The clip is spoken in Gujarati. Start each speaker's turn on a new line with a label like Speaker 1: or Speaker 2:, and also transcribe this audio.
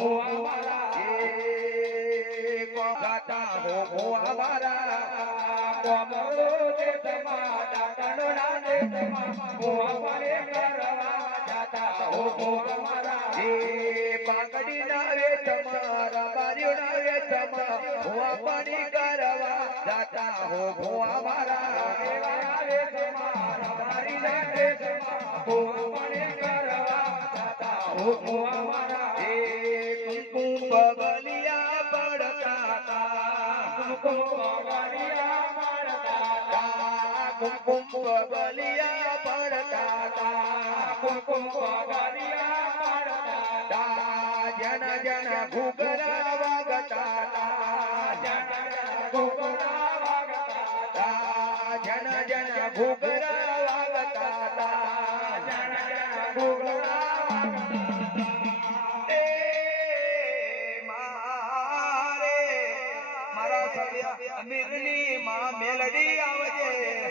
Speaker 1: એ કોણ ગાતા ભુવા મારા
Speaker 2: કોમરો
Speaker 1: રે તમા જાતા હો ભુવા મારા
Speaker 2: बबलिया बड़का
Speaker 1: कुमकुम बबलिया जन जन घुगरा
Speaker 2: वगता जन
Speaker 1: जन घुगरा वगता जन जन घुगरा મારા અમીરની મેલડી આવજે.